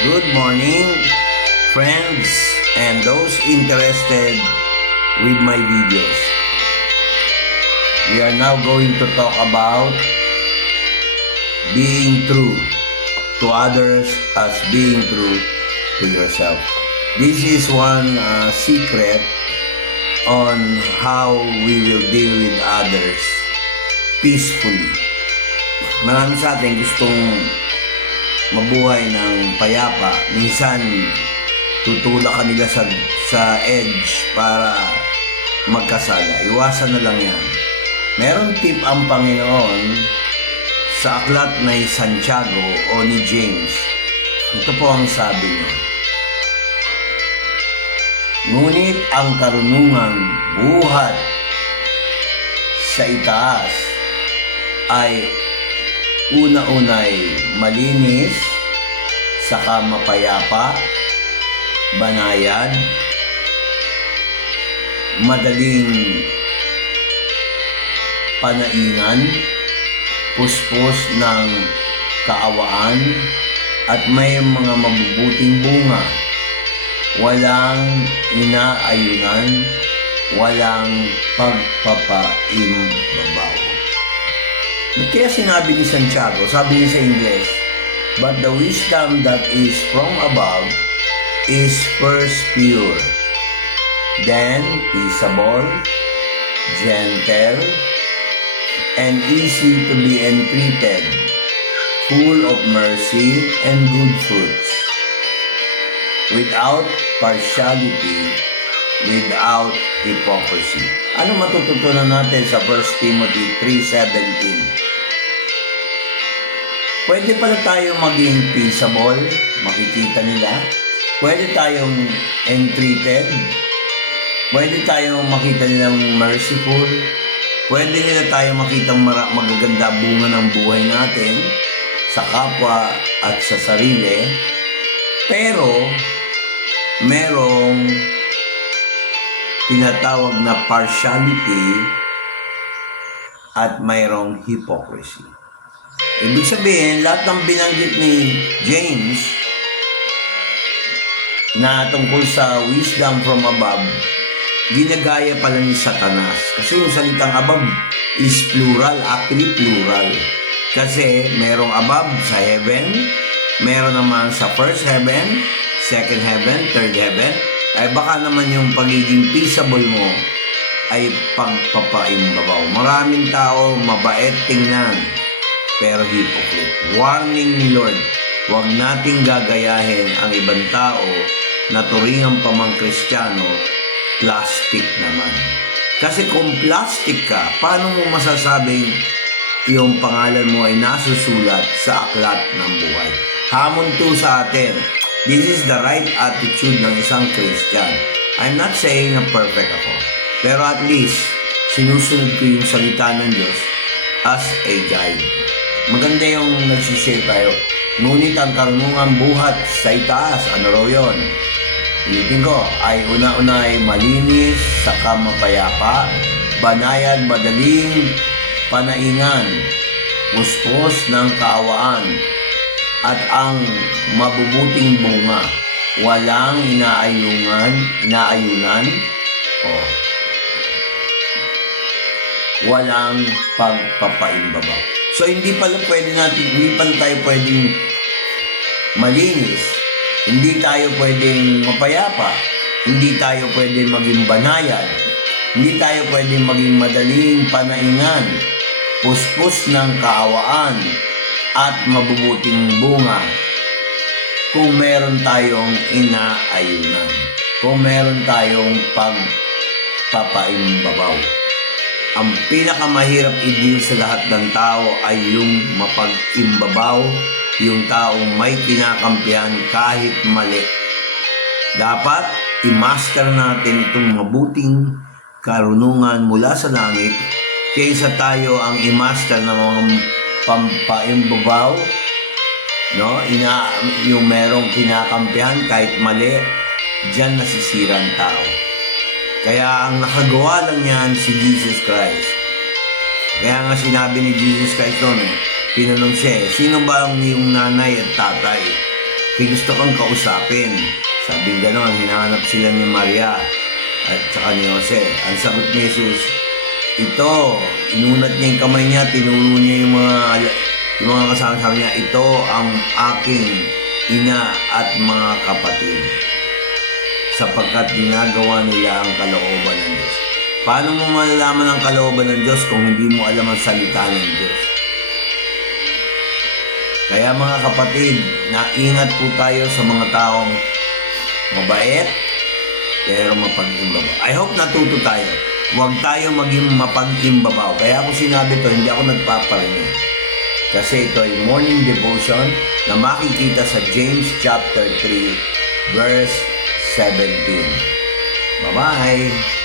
Good morning, friends and those interested with my videos. We are now going to talk about being true to others as being true to yourself. This is one secret on how we will deal with others peacefully. Marami sa atin gustong mabuhay ng payapa. Minsan, tutulak ka nila sa edge para magkasala. Iwasan na lang yan. Meron tip ang Panginoon sa aklat ni Santiago o ni James. Ito po ang sabi niya. Ngunit ang karunungan buhat sa itaas ay una-unay malinis, saka mapayapa, banayad, madaling panaingan, puspos ng kaawaan, at may mga mabubuting bunga, walang inaayunan, walang pagpapaimbabaw. Kaya sinabi ni Santiago, sabi niya sa Ingles, but the wisdom that is from above is first pure, then peaceable, gentle, and easy to be entreated, full of mercy and good fruits, without partiality, without hypocrisy. Ano matututunan natin sa 1 Timothy 3:17? Pwede pala tayo maging peaceable, makikita nila. Pwede tayong entreated. Pwede tayong makita nilang merciful. Pwede nila tayong makitang magaganda bunga ng buhay natin sa kapwa at sa sarili. Pero, merong tinatawag na partiality at mayroong hypocrisy. Ibig sabihin, lahat ng binanggit ni James na tungkol sa wisdom from above, ginagaya pala ni Satanas. Kasi yung salitang above is plural, actually plural. Kasi merong above sa heaven, meron naman sa first heaven, second heaven, third heaven. Ay baka naman yung pagiging peaceable mo ay pagpapaimbabaw. Maraming tao mabait tingnan, pero hypocrite. Warning ni Lord, huwag nating gagayahin ang ibang tao na turingan pa mang Kristiyano, plastic naman. Kasi kung plastic ka, paano mo masasabing iyong pangalan mo ay nasusulat sa aklat ng buhay? Hamon to sa atin. This is the right attitude ng isang Christian. I'm not saying na perfect ako, pero at least sinusunod ko yung salita ng Diyos as a guide. Maganda yung nagsishare tayo. Ngunit ang karunungan buhat sa itaas, ano raw yun? Ulitin ko, ay una-una ay malinis, saka mapayapa, banayad, madaling panaingan, puspos ng kaawaan, at ang mabubuting bunga, walang inaayunan, walang pagpapaimbabaw. So hindi pala tayo pwedeng malinis, hindi tayo pwedeng mapayapa, hindi tayo pwedeng maging banayad, hindi tayo pwedeng maging madaling panaingan, puspos ng kaawaan, at mabubuting bunga kung meron tayong inaayunan, kung meron tayong pagpapaimbabaw. Ang pinakamahirap i-deal sa lahat ng tao ay yung mapag-imbabaw, yung taong may kinakampihan kahit mali. Dapat i-master natin itong mabuting karunungan mula sa langit kaysa tayo ang i-master ng mga pampaimbabaw, no? Yung merong kinakampihan kahit mali, diyan nasisira ang tao. Kaya ang nakagawa lang yan si Jesus Christ. Kaya nga sinabi ni Jesus Christ noon, tinanong siya, sino ba ang iyong nanay at tatay? gusto kang kausapin. Sabi gano'n, hinahanap sila ni Maria at saka ni Jose. Ang sagot ni Jesus, ito, inunat niya yung kamay niya, tinuro niya yung mga kasama niya, ito ang aking ina at mga kapatid, sapagkat ginagawa nila ang kalooban ng Diyos. Paano mo malalaman ang kalooban ng Diyos kung hindi mo alam ang salita ng Diyos? Kaya mga kapatid, naingat po tayo sa mga taong mabait, pero mapag-imbabaw. I hope natuto tayo. Huwag tayo maging mapag-imbabaw. Kaya ako sinabi to, hindi ako nagpaparinig. Kasi ito ay morning devotion na makikita sa James chapter 3, verse 17. Bye-bye!